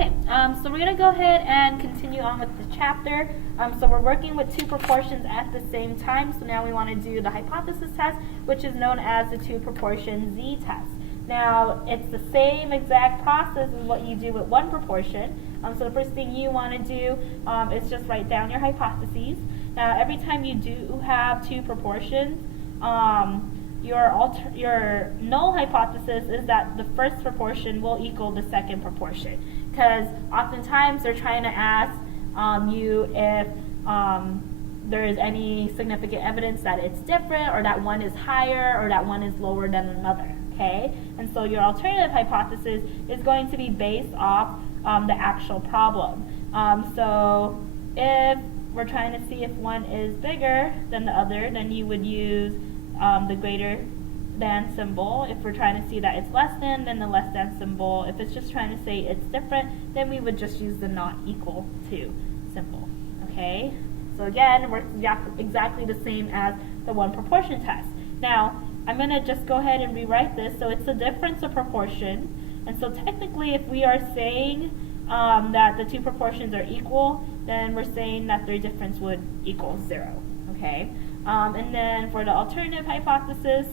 Okay, so we're going to go ahead and continue on with the chapter. So we're working with two proportions at the same time. So now we want to do the hypothesis test, which is known as the two proportion Z test. Now, it's the same exact process as what you do with one proportion. So the first thing you want to do is just write down your hypotheses. Now, every time you do have two proportions, your null hypothesis is that the first proportion will equal the second proportion, because oftentimes they're trying to ask you if there is any significant evidence that it's different, or that one is higher, or that one is lower than another. Okay, and so your alternative hypothesis is going to be based off the actual problem. So if we're trying to see if one is bigger than the other, then you would use the greater than symbol. If we're trying to see that it's less than, then the less than symbol. If it's just trying to say it's different, then we would just use the not equal to symbol. Okay, so again, it works exactly the same as the one proportion test. Now, I'm going to just go ahead and rewrite this. So it's a difference of proportion. And so technically, if we are saying that the two proportions are equal, then we're saying that their difference would equal 0. Okay? And then for the alternative hypothesis,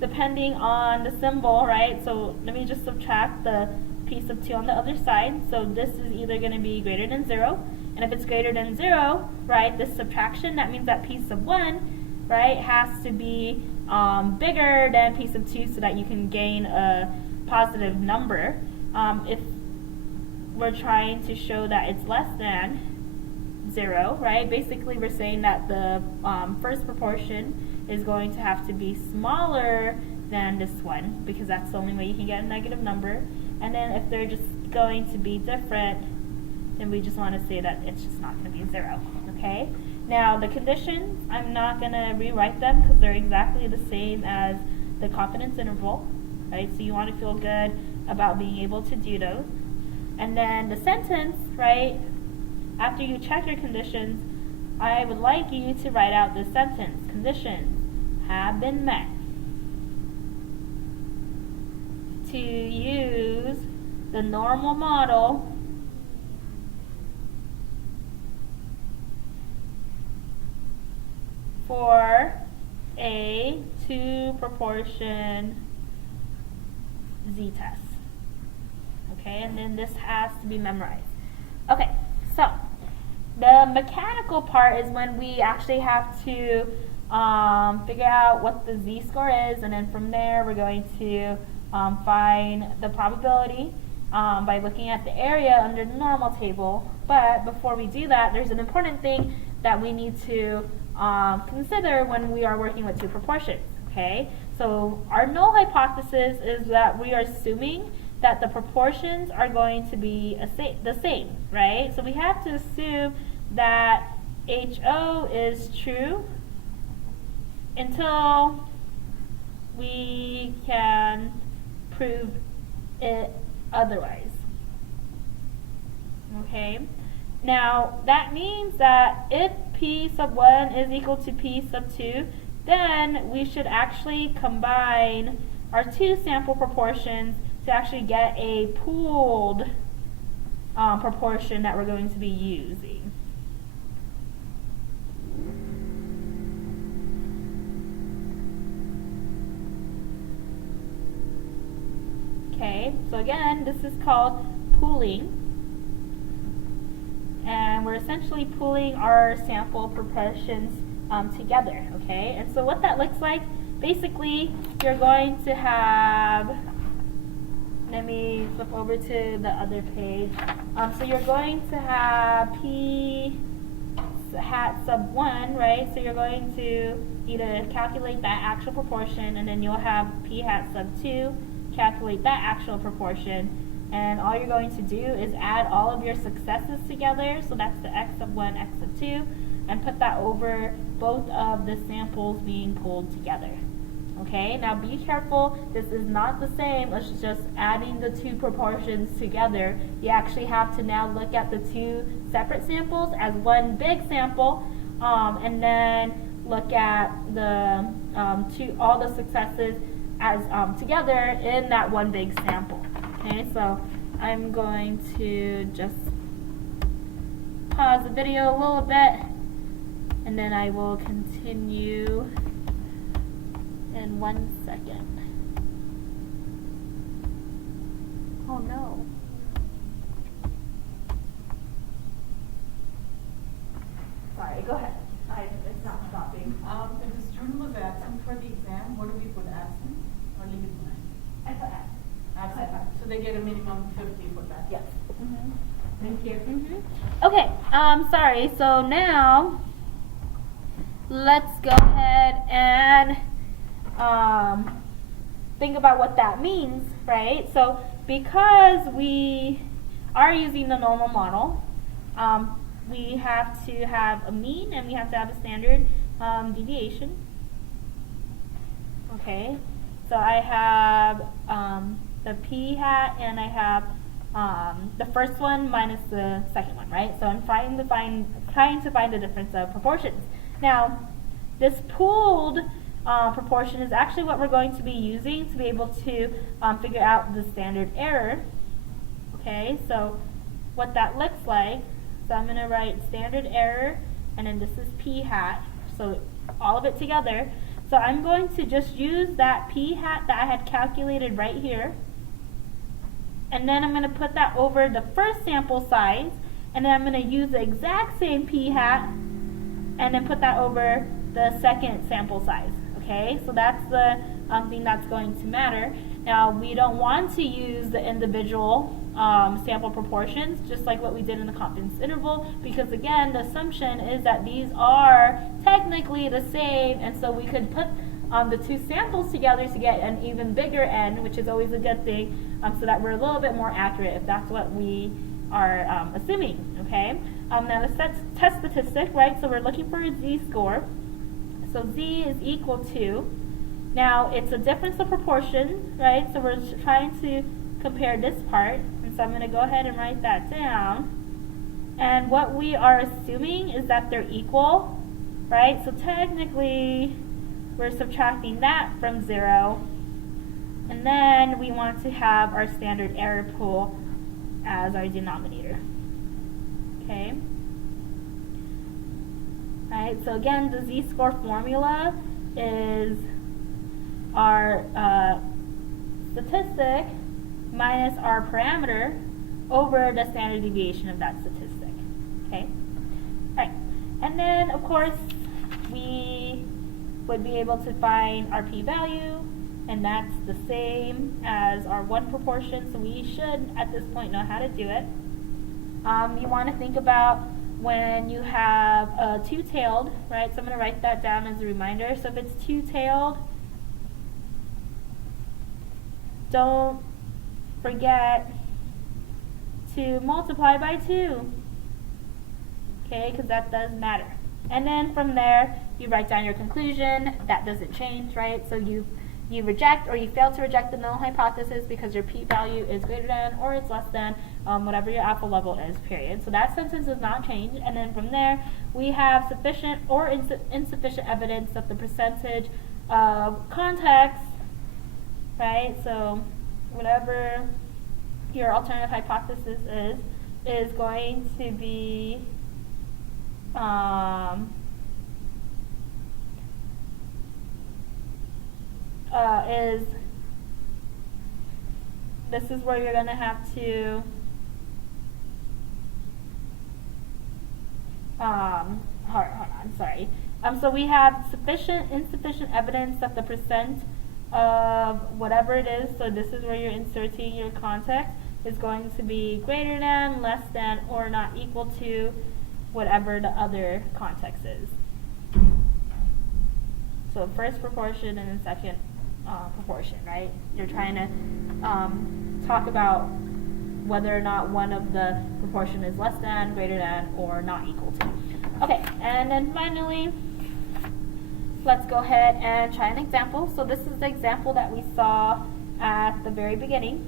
depending on the symbol, right? So let me just subtract the piece of 2 on the other side. So this is either going to be greater than 0. And if it's greater than 0, right, this subtraction, that means that piece of 1, right, has to be bigger than piece of 2 so that you can gain a positive number. If we're trying to show that it's less than 0, right, basically we're saying that the first proportion is going to have to be smaller than this one, because that's the only way you can get a negative number. And then if they're just going to be different, then we just want to say that it's just not going to be 0. Okay? Now, the conditions, I'm not going to rewrite them because they're exactly the same as the confidence interval, right? So you want to feel good about being able to do those. And then the sentence, right, after you check your conditions, I would like you to write out this sentence. Conditions have been met. To use the normal model for a two proportion Z test. Okay, and then this has to be memorized. Okay, so the mechanical part is when we actually have to figure out what the Z-score is, and then from there we're going to find the probability by looking at the area under the normal table. But before we do that, there's an important thing that we need to consider when we are working with two proportions. Okay, so our null hypothesis is that we are assuming that the proportions are going to be the same, right? So we have to assume that HO is true until we can prove it otherwise. Okay, now that means that if P sub 1 is equal to P sub 2, then we should actually combine our two sample proportions to actually get a pooled proportion that we're going to be using. Okay, so again, this is called pooling. And we're essentially pooling our sample proportions together, okay? And so what that looks like, basically, you're going to have, let me flip over to the other page. So you're going to have P hat sub 1, right? So you're going to either calculate that actual proportion, and then you'll have P hat sub 2, calculate that actual proportion, and all you're going to do is add all of your successes together. So that's the x sub 1, x sub 2, and put that over both of the samples being pulled together. Okay, now be careful, this is not the same as just adding the two proportions together. You actually have to now look at the two separate samples as one big sample, and then look at the all the successes as together in that one big sample. Okay, so I'm going to just pause the video a little bit, and then I will continue in 1 second. Oh no. Sorry, go ahead. It's not stopping. If the student was absent for the exam, what do we put, absent or leave it blank? I put F. Absent. So they get a minimum 50 for that. Yes. Thank you. Okay, sorry, so now let's go ahead and think about what that means, right? So because we are using the normal model, we have to have a mean and we have to have a standard deviation. Okay, so I have the p hat and I have the first one minus the second one, right? So I'm trying to find the difference of proportions. Now, this pooled proportion is actually what we're going to be using to be able to figure out the standard error. Okay, so what that looks like, so I'm going to write standard error, and then this is p hat, so all of it together. So I'm going to just use that p hat that I had calculated right here, and then I'm going to put that over the first sample size, and then I'm going to use the exact same p hat, and then put that over the second sample size. Okay, so that's the thing that's going to matter. Now, we don't want to use the individual sample proportions, just like what we did in the confidence interval, because again, the assumption is that these are technically the same, and so we could put the two samples together to get an even bigger n, which is always a good thing, so that we're a little bit more accurate if that's what we are assuming. Okay, now let's test statistic, right? So we're looking for a z-score. So z is equal to, now it's a difference of proportion, right? So we're trying to compare this part, and so I'm going to go ahead and write that down. And what we are assuming is that they're equal, right? So technically, we're subtracting that from 0, and then we want to have our standard error pool as our denominator. Okay? Right, so again, the z-score formula is our statistic minus our parameter over the standard deviation of that statistic. Okay? Alright, and then of course we would be able to find our p-value, and that's the same as our one proportion, so we should at this point know how to do it. You want to think about when you have a two-tailed, right? So I'm going to write that down as a reminder. So if it's two-tailed, don't forget to multiply by 2, okay, because that does matter. And then from there, you write down your conclusion. That doesn't change, right? So you reject or you fail to reject the null hypothesis because your p-value is greater than or it's less than whatever your alpha level is, period. So that sentence does not change. And then from there, we have sufficient or insufficient evidence that the percentage of context, right? So whatever your alternative hypothesis is going to be this is where you're going to have to hold on, sorry. So we have sufficient, insufficient evidence that the percent of whatever it is, so this is where you're inserting your context, is going to be greater than, less than, or not equal to whatever the other context is. So first proportion and then second proportion, right? You're trying to talk about whether or not one of the proportion is less than, greater than, or not equal to. Okay, and then finally, let's go ahead and try an example. So this is the example that we saw at the very beginning.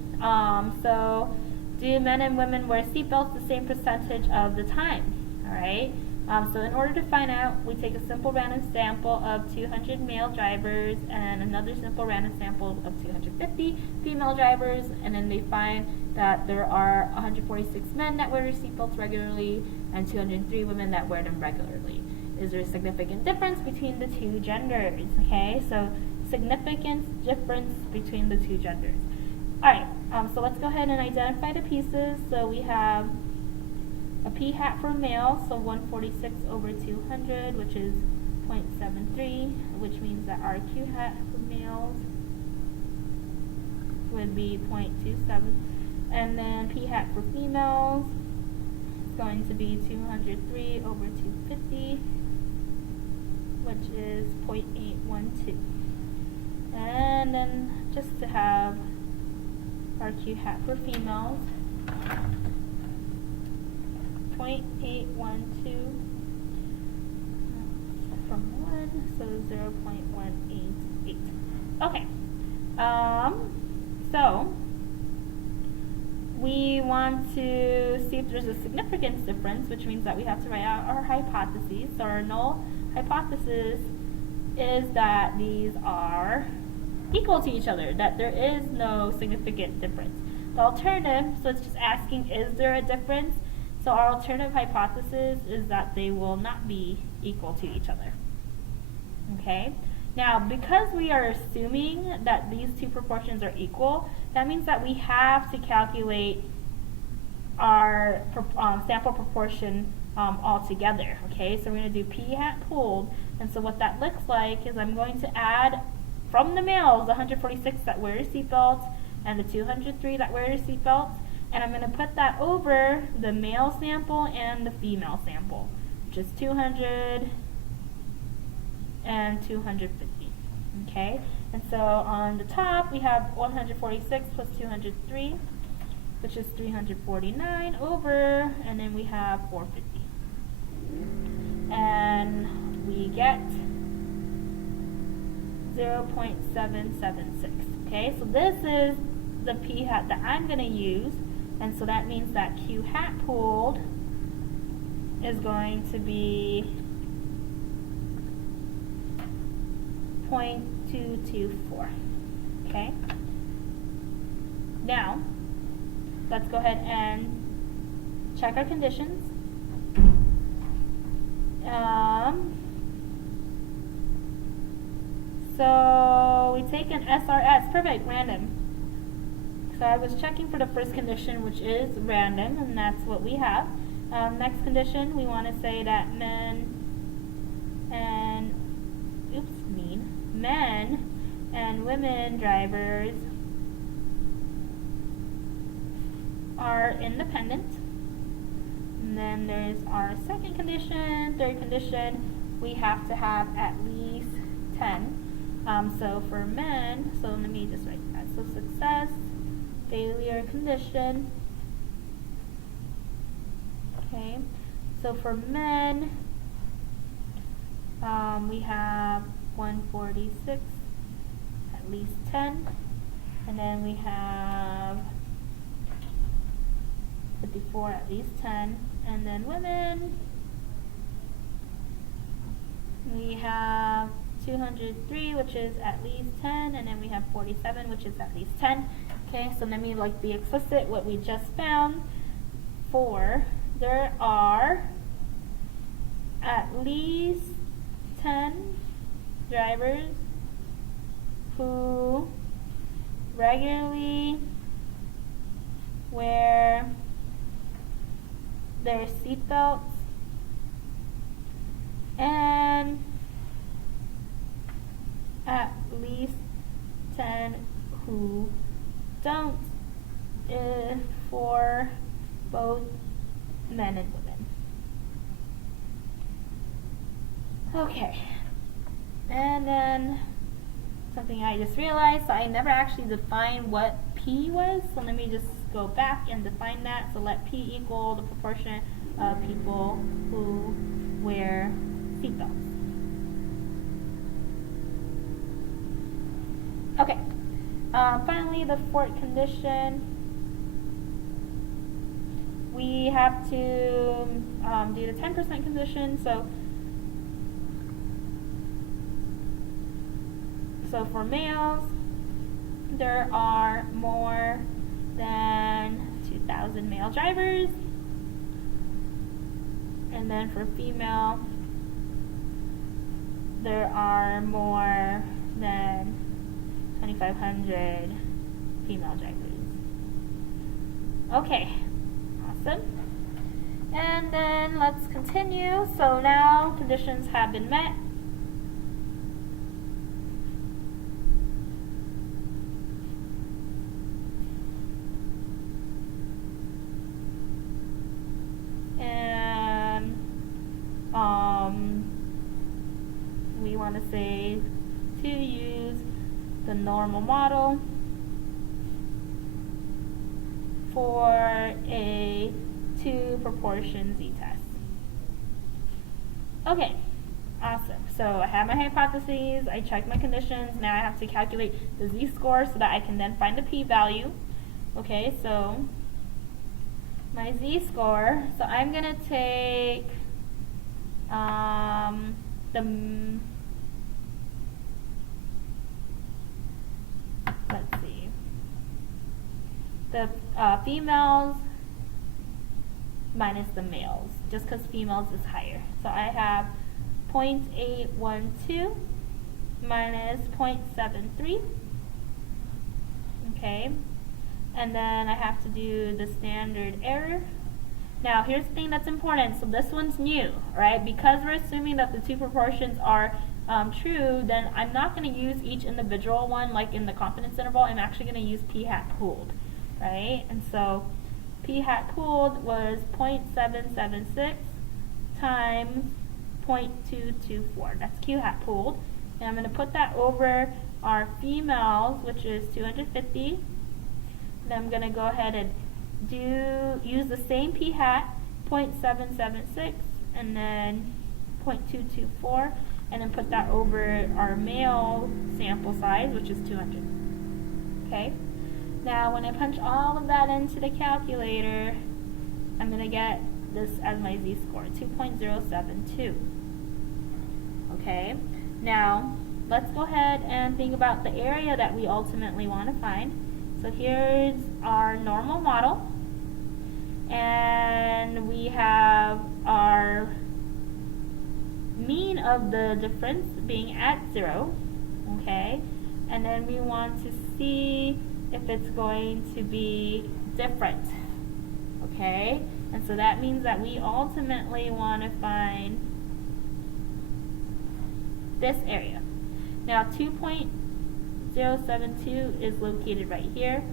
So do men and women wear seatbelts the same percentage of the time? All right. So in order to find out, we take a simple random sample of 200 male drivers and another simple random sample of 250 female drivers, and then they find that there are 146 men that wear their seatbelts regularly and 203 women that wear them regularly. Is there a significant difference between the two genders? Okay, so significant difference between the two genders. Alright, so let's go ahead and identify the pieces. So we have a p hat for male, so 146 over 200, which is 0.73, which means that our q hat for males would be 0.27. And then p hat for females is going to be 203 over 250, which is 0.812. And then just to have our q hat for females, 0.812 from 1, so 0.188. Okay, so we want to see if there's a significance difference, which means that we have to write out our hypotheses. So our null hypothesis is that these are equal to each other, that there is no significant difference. The alternative, so it's just asking, is there a difference? So our alternative hypothesis is that they will not be equal to each other. Okay? Now, because we are assuming that these two proportions are equal, that means that we have to calculate our sample proportion altogether. Okay? So we're going to do p hat pooled, and so what that looks like is I'm going to add from the males the 146 that wear seatbelts and the 203 that wear seatbelts, and I'm going to put that over the male sample and the female sample, which is 200 and 250. Okay, and so on the top we have 146 plus 203, which is 349 over, and then we have 450. And we get 0.776. Okay, so this is the p hat that I'm going to use, and so that means that q hat pooled is going to be 0.224. Okay, now let's go ahead and check our conditions. So we take an SRS, perfect, random. So I was checking for the first condition, which is random, and that's what we have. Next condition, we want to say that men and women drivers are independent. And then there's our second condition. Third condition, we have to have at least 10. So for men, so let me just write that. So success, failure condition. Okay, so for men, we have 146, at least 10, and then we have 54, at least 10, and then women, we have 203, which is at least 10, and then we have 47, which is at least 10. Okay, so let me be explicit what we just found. There are at least 10 drivers who regularly wear their seatbelts and at least 10 who don't, for both men and women. Okay, and then something I just realized, so I never actually defined what P was, so let me just go back and define that. So let P equal the proportion of people who wear seatbelts. Okay, finally the fourth condition, we have to do the 10% condition. So for males, there are more than 2,000 male drivers, and then for female, there are more than 2,500 female drivers. Okay, awesome. And then let's continue. So now conditions have been met. And we want to say to use the normal model for a 2-proportion z-test. Okay, awesome. So I have my hypotheses, I checked my conditions, now I have to calculate the z-score so that I can then find the p-value. Okay, so my z-score, so I'm going to take let's see, the females minus the males, just because females is higher. So I have 0.812 minus 0.73, okay, and then I have to do the standard error. Now here's the thing that's important, so this one's new, right? Because we're assuming that the 2 proportions are true, then I'm not going to use each individual one like in the confidence interval. I'm actually going to use p hat pooled, right? And so p hat pooled was 0.776 times 0.224. That's q hat pooled. And I'm going to put that over our females, which is 250. Then I'm going to go ahead and use the same p hat, 0.776, and then 0.224, and then put that over our male sample size, which is 200. Okay. Now when I punch all of that into the calculator, I'm going to get this as my z-score, 2.072. Okay. Now let's go ahead and think about the area that we ultimately want to find. So here's our normal model, and we have our mean of the difference being at 0, okay, and then we want to see if it's going to be different, okay, and so that means that we ultimately want to find this area. Now 2.072 is located right here.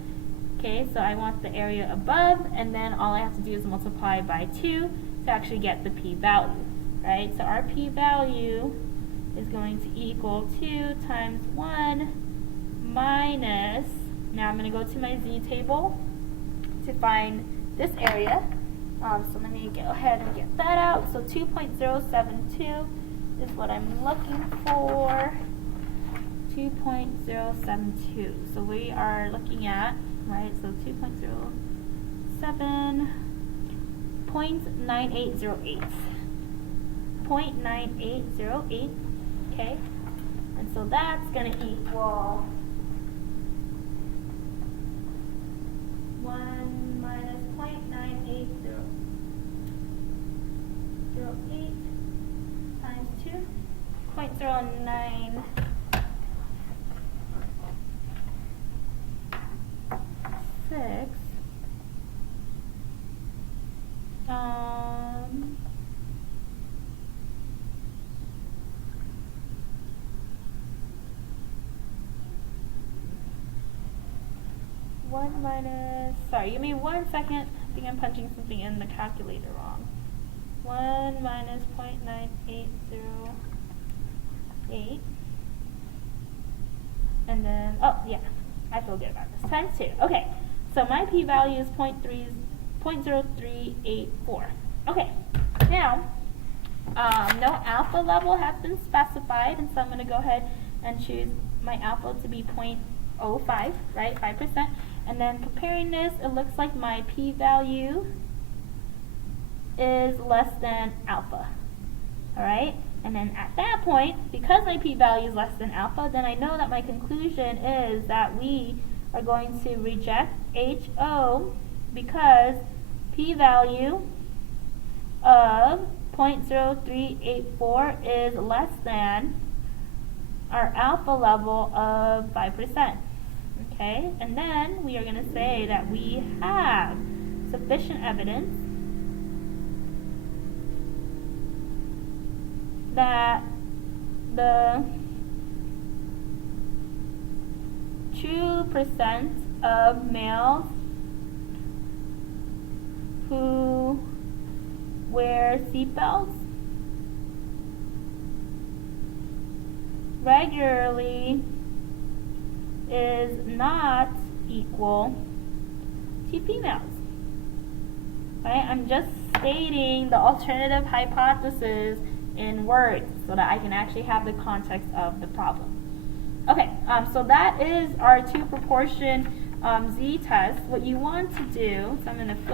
Okay, so I want the area above, and then all I have to do is multiply by 2 to actually get the p-value, right? So our p-value is going to equal 2 times 1 minus, now I'm going to go to my z-table to find this area. So let me go ahead and get that out. So 2.072 is what I'm looking for. 2.072. So we are looking at, right, so 2.07, 0.9808. 0.9808, okay? And so that's going to equal 1 minus 0.98008 times 2, 0.09. 1 minus, sorry, give me 1 second. I think I'm punching something in the calculator wrong. 1 minus 0.9808. And then, oh yeah, I feel good about this. Times 2. Okay, so my p-value is 0.0384. Okay, now, no alpha level has been specified, and so I'm going to go ahead and choose my alpha to be 0.05, right, 5%. And then comparing this, it looks like my p-value is less than alpha. Alright? And then at that point, because my p-value is less than alpha, then I know that my conclusion is that we are going to reject HO because p-value of 0.0384 is less than our alpha level of 5%. Okay? And then we are going to say that we have sufficient evidence that the 2% of males who wear seatbelts regularly is not equal to females. Right? I'm just stating the alternative hypothesis in words so that I can actually have the context of the problem. Okay, so that is our two proportion Z test. What you want to do, so I'm going to flip